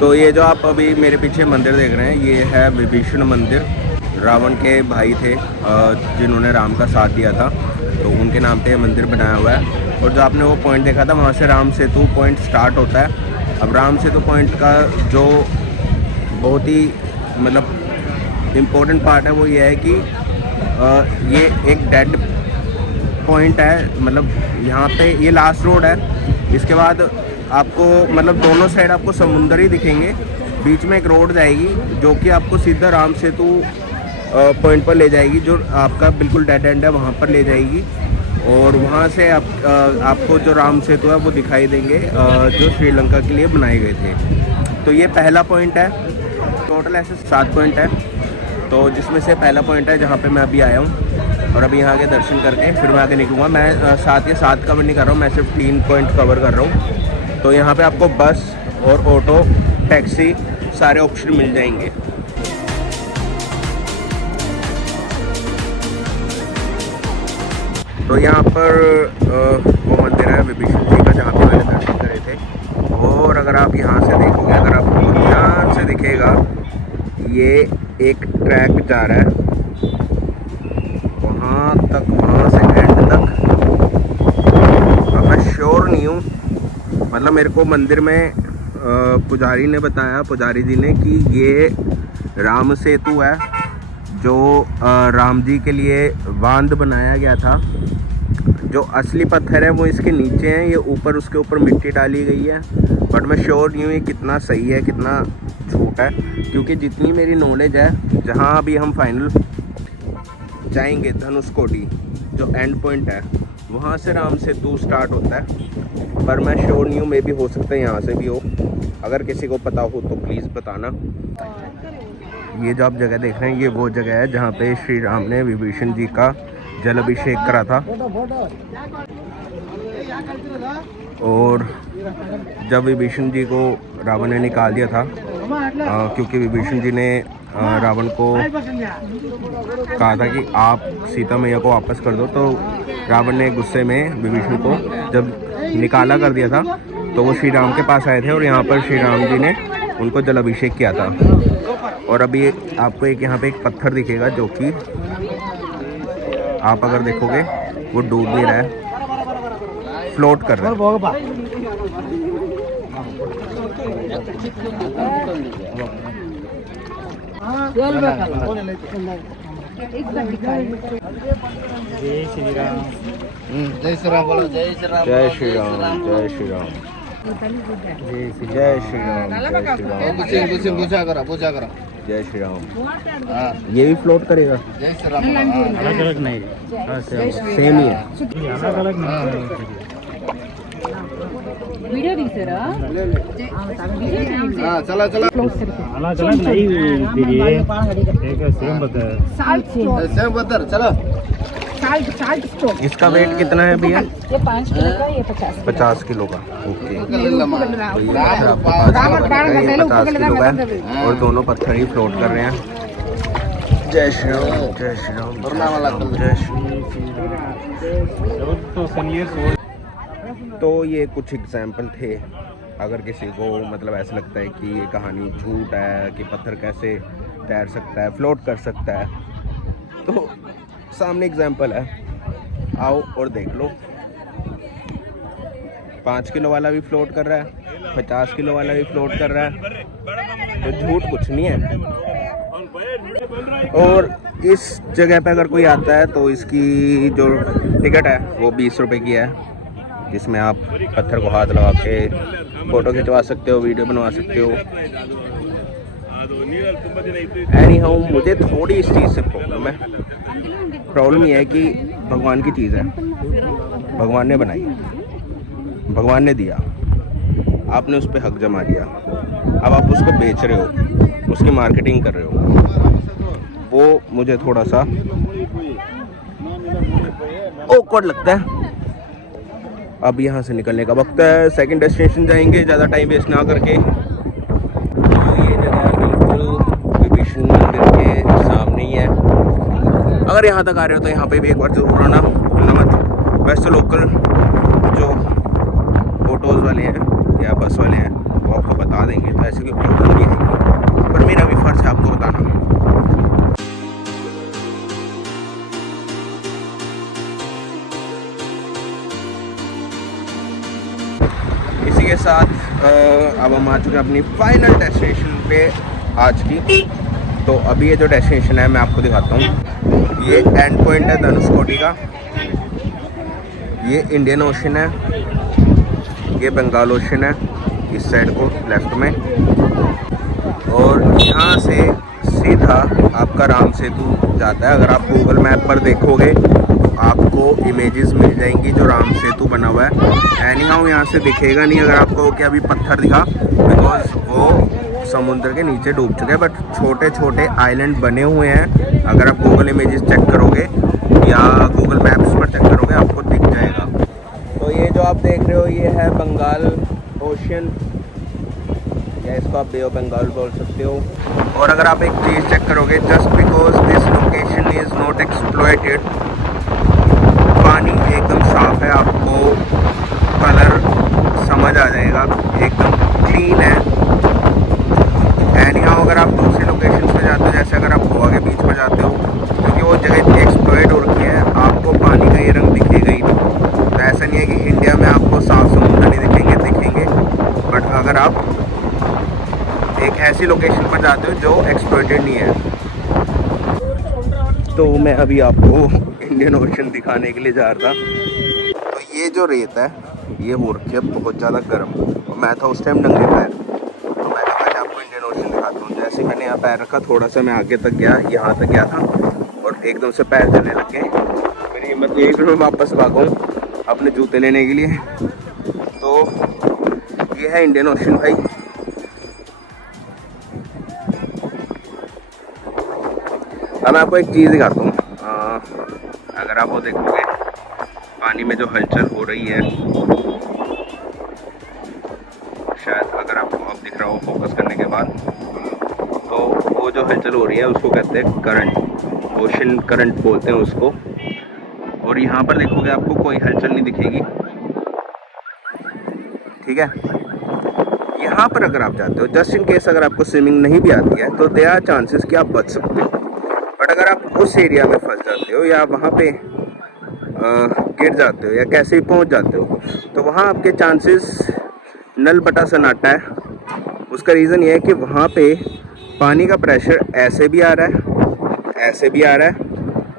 तो ये जो आप अभी मेरे पीछे मंदिर देख रहे हैं, ये है विभीषण मंदिर। रावण के भाई थे जिन्होंने राम का साथ दिया था, तो उनके नाम पे मंदिर बनाया हुआ है। और जो आपने वो पॉइंट देखा था, वहाँ से राम सेतु पॉइंट स्टार्ट होता है। अब राम सेतु पॉइंट का जो बहुत ही मतलब इम्पोर्टेंट पार्ट है वो ये है कि ये एक डेड पॉइंट है। मतलब यहाँ पे ये लास्ट रोड है। इसके बाद आपको मतलब दोनों साइड आपको समुंदर ही दिखेंगे। बीच में एक रोड जाएगी जो कि आपको सीधा राम सेतु पॉइंट पर ले जाएगी, जो आपका बिल्कुल डेड एंड है, वहाँ पर ले जाएगी। और वहाँ से आपको जो राम सेतु है वो दिखाई देंगे, जो श्रीलंका के लिए बनाए गए थे। तो ये पहला पॉइंट है। टोटल ऐसे 7 पॉइंट है, तो जिसमें से पहला पॉइंट है जहाँ पे मैं अभी आया हूँ। और अभी यहाँ के दर्शन करके फिर मैं आगे निकलूँगा। मैं 7 के 7 कवर नहीं कर रहा हूँ, मैं सिर्फ 3 पॉइंट कवर कर रहा हूँ। तो यहाँ पे आपको बस और ऑटो, टैक्सी सारे ऑप्शन मिल जाएंगे। तो यहाँ पर वो मंदिर है विभीषण जी का, जहाँ पे मैंने दर्शन करे थे। और अगर आप यहाँ से देखोगे, अगर आपको ध्यान से दिखेगा, ये एक ट्रैक जा रहा है वहाँ तक, वहाँ से एंड तक। अब मैं श्योर नहीं हूँ, मतलब मेरे को मंदिर में पुजारी ने बताया, पुजारी जी ने, कि ये राम सेतु है जो राम जी के लिए बांध बनाया गया था। जो असली पत्थर है वो इसके नीचे हैं, ये ऊपर, उसके ऊपर मिट्टी डाली गई है। बट मैं श्योर नहीं हूँ ये कितना सही है कितना झूठ है, क्योंकि जितनी मेरी नॉलेज है, जहाँ अभी हम फाइनल जाएंगे धनुषकोडी जो एंड पॉइंट है, वहाँ से राम सेतु स्टार्ट होता है। पर मैं श्योर नहीं हूँ, मे भी हो सकता है यहाँ से भी हो। अगर किसी को पता हो तो प्लीज़ बताना। ये जो आप जगह देख रहे हैं, ये वो जगह है जहाँ पे श्री राम ने विभीषण जी का जल अभिषेक करा था। और जब विभीषण जी को रावण ने निकाल दिया था, क्योंकि विभीषण जी ने रावण को कहा था कि आप सीता मैया को वापस कर दो, तो रावण ने गुस्से में विभीषण को जब निकाला कर दिया था, तो वो श्री राम के पास आए थे और यहाँ पर श्री राम जी ने उनको जल अभिषेक किया था। और अभी आपको एक यहाँ पे एक पत्थर दिखेगा, जो कि आप अगर देखोगे वो डूब नहीं रहा है, फ्लोट कर रहा है। जय श्री राम। जय श्री राम बोलो, जय श्री राम, जय श्री राम, जय श्री राम, जय श्री राम, जय श्री राम। पूजा करा, पूजा करा। जय श्री राम। ये भी फ्लोट करेगा? जय श्री राम। अलग अलग नहीं, सेम ही है। अलग अलग नहीं। वीडियो తీసారా चला चला। अलग अलग नहीं दीजिए, एक सेम बता। सेम पत्थर, चलो। Salt stone. इसका वेट कितना है भैया? ये 5 किलो का, ये 50 किलो का। ओके, ऊपर तो ये आपको 50 किलो का है और दोनों पत्थर ही फ्लोट कर रहे हैं। जय श्री राम, जय श्री राम, जय श्री राम। तो ये कुछ एग्जाम्पल थे। अगर किसी को मतलब ऐसा लगता है कि ये कहानी झूठ है कि पत्थर कैसे तैर सकता है, फ्लोट कर सकता है, तो सामने एग्जाम्पल है, आओ और देख लो। 5 किलो वाला भी फ्लोट कर रहा है, 50 किलो वाला भी फ्लोट कर रहा है, तो झूठ कुछ नहीं है। और इस जगह पे अगर कोई आता है तो इसकी जो टिकट है वो 20 रुपये की है, जिसमें आप पत्थर को हाथ लगा के फ़ोटो खिंचवा सकते हो, वीडियो बनवा सकते हो। एनी हाउ, मुझे थोड़ी इस चीज़ से प्रॉब्लम है। प्रॉब्लम यह है कि भगवान की चीज़ है, भगवान ने बनाई, भगवान ने दिया, आपने उस पर हक जमा लिया, अब आप उसको बेच रहे हो, उसकी मार्केटिंग कर रहे हो, वो मुझे थोड़ा सा ऑकवर्ड लगता है। अब यहाँ से निकलने का वक्त है, सेकंड डेस्टिनेशन जाएंगे ज़्यादा टाइम वेस्ट ना करके। तो ये जगह बिल्कुल विभीषण मंदिर के सामने ही है। अगर यहाँ तक आ रहे हो तो यहाँ पे भी एक बार ज़रूर आना, भूलना मत। वैसे लोकल जो फोटोज़ वाले हैं या बस वाले हैं वो आपको बता देंगे, तो ऐसी कोई प्रॉब्लम नहीं आएगी, पर मेरा भी फ़र्ज़ है आपको बताना। इसी के साथ अब हम आ चुके हैं अपनी फाइनल डेस्टिनेशन पे आज की। तो अभी ये जो डेस्टिनेशन है मैं आपको दिखाता हूँ। ये एंड पॉइंट है धनुषकोटी का, ये इंडियन ओशन है, ये बंगाल ओशन है इस साइड को लेफ्ट में, और यहाँ से सीधा आपका राम सेतु जाता है। अगर आप गूगल मैप पर देखोगे तो आपको इमेजेस मिल जाएंगी जो राम सेतु बना हुआ है। एनी हाउ यहाँ से दिखेगा नहीं अगर आपको कि अभी पत्थर दिखा, बिकॉज वो समुद्र के नीचे डूब चुके हैं, बट छोटे छोटे आइलैंड बने हुए हैं। अगर आप गूगल इमेजेस चेक करोगे या गूगल मैप्स पर चेक करोगे आपको दिख जाएगा। तो ये जो आप देख रहे हो ये है बंगाल ओशन, या इसको आप बे ऑफ बंगाल बोल सकते हो। और अगर आप एक चीज़ चेक करोगे, just because this location is not exploited, पानी एकदम साफ़ है, आपको कलर समझ आ जाएगा, एकदम क्लीन है। एनी हाउ अगर आप दूसरी लोकेशन पे जाते हो, जैसे अगर आप गोवा के बीच में जाते हो, क्योंकि वो जगह इतनी एक्सप्लॉइट हो रखी है, आपको पानी का ये रंग दिखेगा ही नहीं। तो ऐसा नहीं है कि इंडिया में आपको साफ समुद्र नहीं दिखेंगे, बट अगर आप एक ऐसी लोकेशन पर जाते हो जो एक्सप्लॉइटेड नहीं है। तो मैं अभी आपको इंडियन ओशन दिखाने के लिए जा रहा था। तो ये जो रेत है ये हो रखी है बहुत ज़्यादा गर्म, और मैं था उस टाइम नंगे पैर, तो मैंने कहा आपको इंडियन ओशन दिखाता हूँ। जैसे मैंने यहाँ पैर रखा, थोड़ा सा मैं आगे तक गया, यहाँ तक गया था, और एकदम से पैर जलने लग गए। मेरी हिम्मत नहीं कि मैं वापस भागूँ अपने जूते लेने के लिए। तो ये है इंडियन ओशन भाई। अब मैं आपको एक चीज़ दिखाता हूँ। अगर आप वो देखोगे पानी में जो हलचल हो रही है, शायद अगर आपको अब दिख रहा हो फोकस करने के बाद, तो वो जो हलचल हो रही है उसको कहते हैं करंट, ओशन करंट बोलते हैं उसको। और यहाँ पर देखोगे आपको कोई हलचल नहीं दिखेगी, ठीक है। यहाँ पर अगर आप जाते हो, जस्ट इन केस अगर आपको स्विमिंग नहीं भी आती है, तो देयर आर चांसेस कि आप बच सकते हो। बट अगर आप उस एरिया में फंस जाते हो या वहाँ पे गिर जाते हो या कैसे ही पहुँच जाते हो, तो वहाँ आपके चांसेस नल बटा सन्नाटा है। उसका रीज़न ये है कि वहाँ पे पानी का प्रेशर ऐसे भी आ रहा है, ऐसे भी आ रहा है,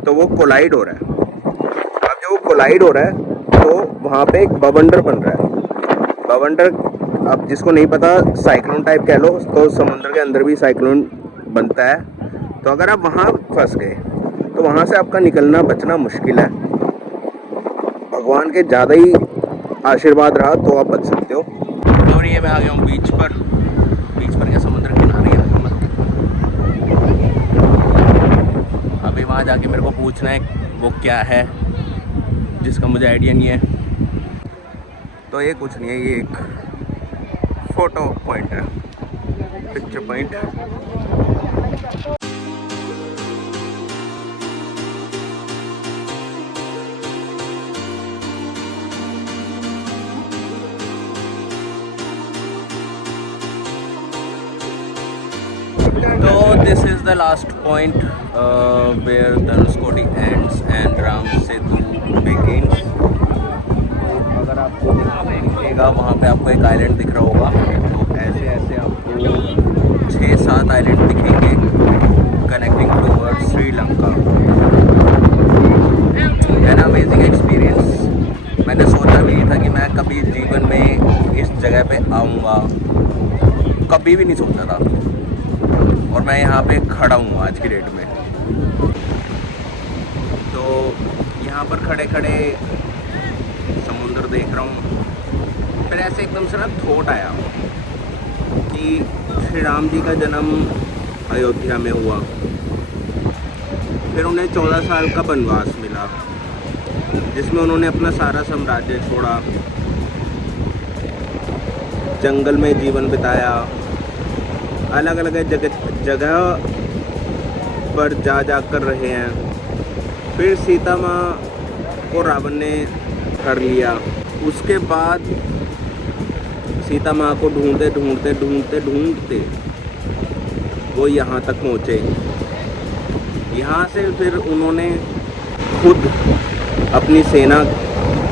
तो वो कोलाइड हो रहा है। अब जब वो कोलाइड हो रहा है तो वहाँ पे एक बवंडर बन रहा है। बवंडर, अब जिसको नहीं पता, साइक्लोन टाइप कह लो, तो समुद्र के अंदर भी साइक्लोन बनता है। तो अगर आप वहाँ फंस गए तो वहाँ से आपका निकलना बचना मुश्किल है। भगवान के ज़्यादा ही आशीर्वाद रहा तो आप बच सकते हो। और ये मैं आ गया हूँ बीच पर क्या, समुद्र किनारे। अभी वहाँ जाके मेरे को पूछना है वो क्या है, जिसका मुझे आइडिया नहीं है। तो ये कुछ नहीं है, ये एक फ़ोटो पॉइंट है, picture point. So this is the last point where Dhanushkodi ends and Ram Setu begins. अगर आपको दिखेगा वहाँ पे आपको एक आइलैंड दिख रहा होगा, तो ऐसे ऐसे आपको 6-7 आइलैंड दिखेंगे connecting towards Sri Lanka. An amazing experience. मैंने सोचा भी नहीं था कि मैं कभी जीवन में इस जगह पे आऊँगा, कभी भी नहीं सोचा था, और मैं यहाँ पे खड़ा हूँ आज की डेट में। तो यहाँ पर खड़े खड़े समुद्र देख रहा हूँ, फिर ऐसे एकदम से ना थॉट आया कि श्री राम जी का जन्म अयोध्या में हुआ, फिर उन्हें 14 साल का वनवास मिला, जिसमें उन्होंने अपना सारा साम्राज्य छोड़ा, जंगल में जीवन बिताया, अलग अलग जगह पर जा कर रहे हैं। फिर सीता माँ को रावण ने कर लिया। उसके बाद सीता माँ को ढूंढते ढूंढते ढूंढते ढूंढते वो यहाँ तक पहुँचे। यहाँ से फिर उन्होंने खुद अपनी सेना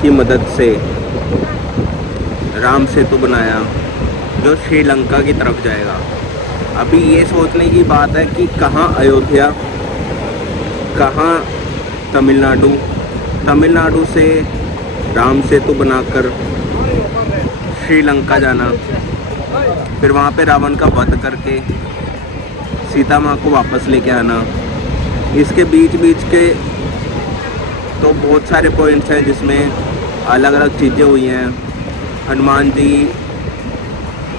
की मदद से राम सेतु बनाया जो श्रीलंका की तरफ जाएगा। अभी ये सोचने की बात है कि कहाँ अयोध्या, कहाँ तमिलनाडु। तमिलनाडु से राम सेतु बनाकर श्रीलंका जाना, फिर वहाँ पे रावण का वध करके सीता माँ को वापस लेके आना। इसके बीच बीच के तो बहुत सारे पॉइंट्स हैं जिसमें अलग अलग चीज़ें हुई हैं। हनुमान जी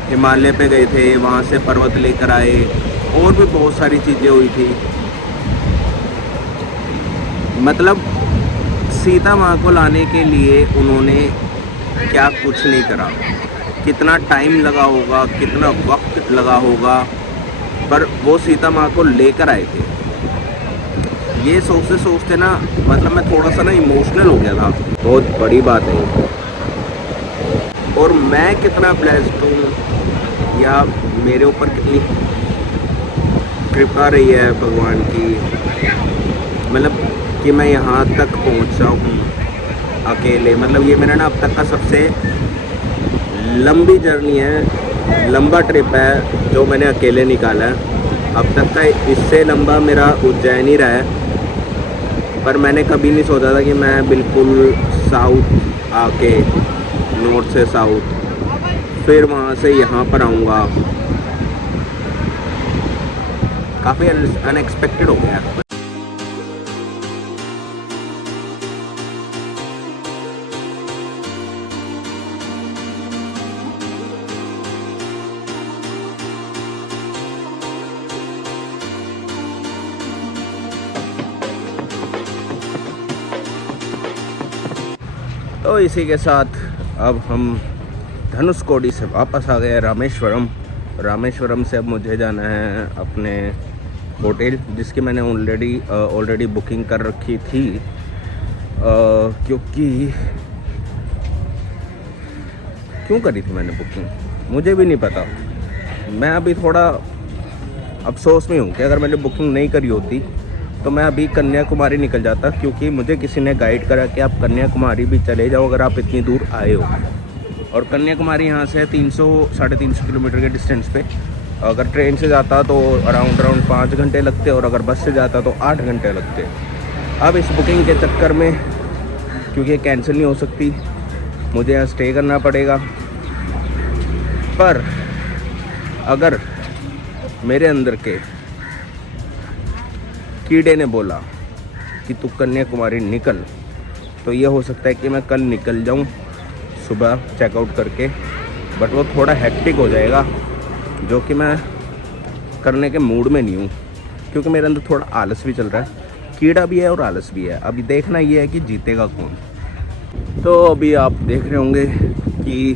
हिमालय पे गए थे, वहाँ से पर्वत लेकर आए, और भी बहुत सारी चीज़ें हुई थी। मतलब सीता माँ को लाने के लिए उन्होंने क्या कुछ नहीं करा, कितना टाइम लगा होगा, कितना वक्त लगा होगा, पर वो सीता माँ को लेकर आए थे। ये सोचते सोचते ना मतलब मैं थोड़ा सा ना इमोशनल हो गया था। बहुत बड़ी बात है और मैं कितना ब्लेस्ड हूँ या मेरे ऊपर कितनी कृपा रही है भगवान की, मतलब कि मैं यहाँ तक पहुँचा हूँ अकेले। मतलब ये मेरा ना अब तक का सबसे लंबी जर्नी है, लंबा ट्रिप है जो मैंने अकेले निकाला है। अब तक का इससे लंबा मेरा उज्जैन ही रहा है, पर मैंने कभी नहीं सोचा था कि मैं बिल्कुल साउथ आके, नॉर्थ से साउथ, फिर वहाँ से यहाँ पर आऊँगा। काफ़ी अनएक्सपेक्टेड हो गया। तो इसी के साथ अब हम धनुषकोडी से वापस आ गए रामेश्वरम। रामेश्वरम से अब मुझे जाना है अपने होटल, जिसकी मैंने ऑलरेडी बुकिंग कर रखी थी, क्यों करी थी मैंने बुकिंग मुझे भी नहीं पता। मैं अभी थोड़ा अफसोस में हूँ कि अगर मैंने बुकिंग नहीं करी होती तो मैं अभी कन्याकुमारी निकल जाता, क्योंकि मुझे किसी ने गाइड करा कि आप कन्याकुमारी भी चले जाओ अगर आप इतनी दूर आए हो। और कन्याकुमारी यहाँ से 300-350 किलोमीटर के डिस्टेंस पे। अगर ट्रेन से जाता तो अराउंड 5 घंटे लगते, और अगर बस से जाता तो 8 घंटे लगते। अब इस बुकिंग के चक्कर में, क्योंकि ये कैंसिल नहीं हो सकती, मुझे यहाँ स्टे करना पड़ेगा। पर अगर मेरे अंदर के कीड़े ने बोला कि तू कन्याकुमारी निकल, तो ये हो सकता है कि मैं कल निकल जाऊं सुबह चेकआउट करके, बट वो थोड़ा हेक्टिक हो जाएगा, जो कि मैं करने के मूड में नहीं हूँ, क्योंकि मेरे अंदर थोड़ा आलस भी चल रहा है। कीड़ा भी है और आलस भी है। अभी देखना ये है कि जीतेगा कौन। तो अभी आप देख रहे होंगे कि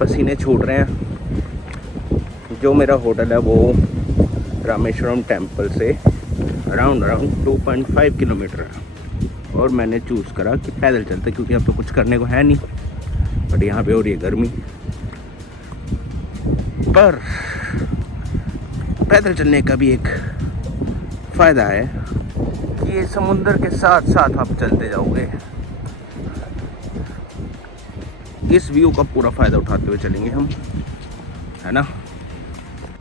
पसीने छूट रहे हैं। जो मेरा होटल है वो रामेश्वरम टेम्पल से अराउंड 2.5 किलोमीटर है, और मैंने चूज़ करा कि पैदल चलते, क्योंकि अब तो कुछ करने को है नहीं, बट यहाँ पे हो रही है गर्मी। पर पैदल चलने का भी एक फ़ायदा है कि ये समुंदर के साथ साथ आप चलते जाओगे। इस व्यू का पूरा फ़ायदा उठाते हुए चलेंगे हम, है ना।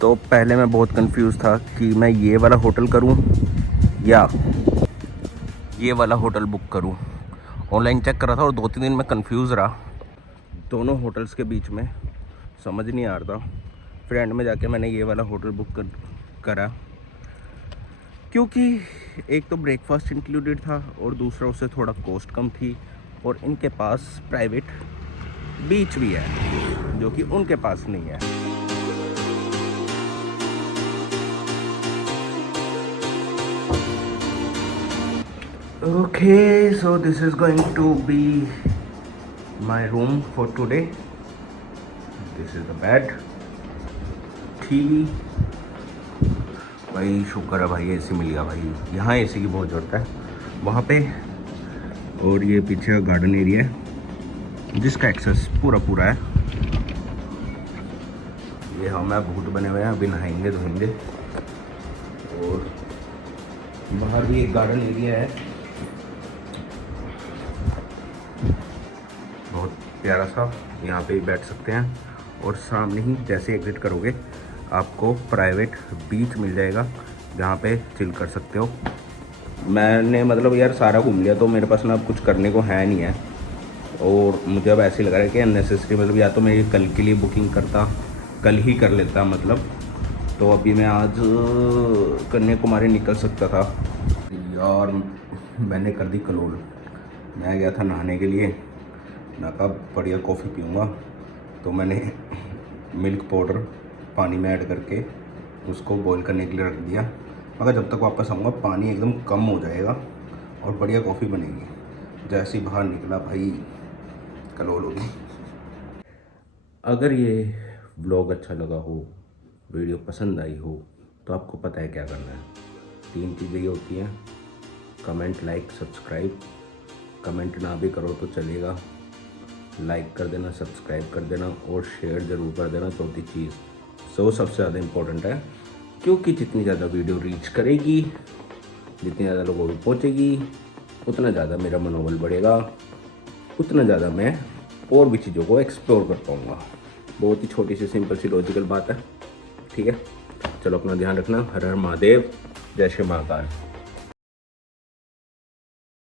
तो पहले मैं बहुत कंफ्यूज था कि मैं ये वाला होटल करूं या ये वाला होटल बुक करूं। ऑनलाइन चेक कर रहा था और 2-3 दिन में कंफ्यूज रहा दोनों होटल्स के बीच में, समझ नहीं आ रहा था। फिर एंड में जाके मैंने ये वाला होटल बुक करा, क्योंकि एक तो ब्रेकफास्ट इंक्लूडेड था और दूसरा उससे थोड़ा कॉस्ट कम थी, और इनके पास प्राइवेट बीच भी है जो कि उनके पास नहीं है। Okay, so this is going to be my room for today. This is the bed, TV। भाई शुक्र है भाई एसी मिल गया भाई, यहाँ एसी की बहुत ज़रूरत है वहाँ पे। और ये पीछे गार्डन एरिया है जिसका एक्सेस पूरा है, ये हमारा भूत बने हुए हैं, अभी नहाएंगे धोएंगे। और बाहर भी एक गार्डन एरिया है, बहुत प्यारा सा, यहाँ पे बैठ सकते हैं। और सामने ही जैसे एग्जिट करोगे आपको प्राइवेट बीच मिल जाएगा, जहाँ पे चिल कर सकते हो। मैंने मतलब यार सारा घूम लिया, तो मेरे पास ना अब कुछ करने को है नहीं है। और मुझे अब ऐसे लग रहा है कि अननेसेसरी, मतलब या तो मैं ये कल के लिए बुकिंग करता, कल ही कर लेता मतलब, तो अभी मैं आज कन्याकुमारी निकल सकता था। यार मैंने कर दी कलोल। मैं गया था नहाने के लिए, मैं कहा बढ़िया कॉफ़ी पीऊँगा, तो मैंने मिल्क पाउडर पानी में ऐड करके उसको बॉईल करने के लिए रख दिया। मगर जब तक वापस आऊँगा पानी एकदम कम हो जाएगा और बढ़िया कॉफ़ी बनेगी। जैसे ही बाहर निकला भाई कलोल होगी। अगर ये ब्लॉग अच्छा लगा हो, वीडियो पसंद आई हो, तो आपको पता है क्या करना है। 3 चीज़ें ही होती हैं, कमेंट, लाइक, सब्सक्राइब। कमेंट ना भी करो तो चलेगा, लाइक कर देना, सब्सक्राइब कर देना और शेयर ज़रूर कर देना। चौथी चीज़ सबसे ज़्यादा इम्पोर्टेंट है, क्योंकि जितनी ज़्यादा वीडियो रीच करेगी, जितनी ज़्यादा लोगों को पहुँचेगी, उतना ज़्यादा मेरा मनोबल बढ़ेगा, उतना ज़्यादा मैं और भी चीज़ों को एक्सप्लोर कर पाऊँगा। बहुत ही छोटी सी सिंपल सी लॉजिकल बात है, ठीक है। चलो अपना ध्यान रखना। हर हर महादेव, जय श्री महाकाल।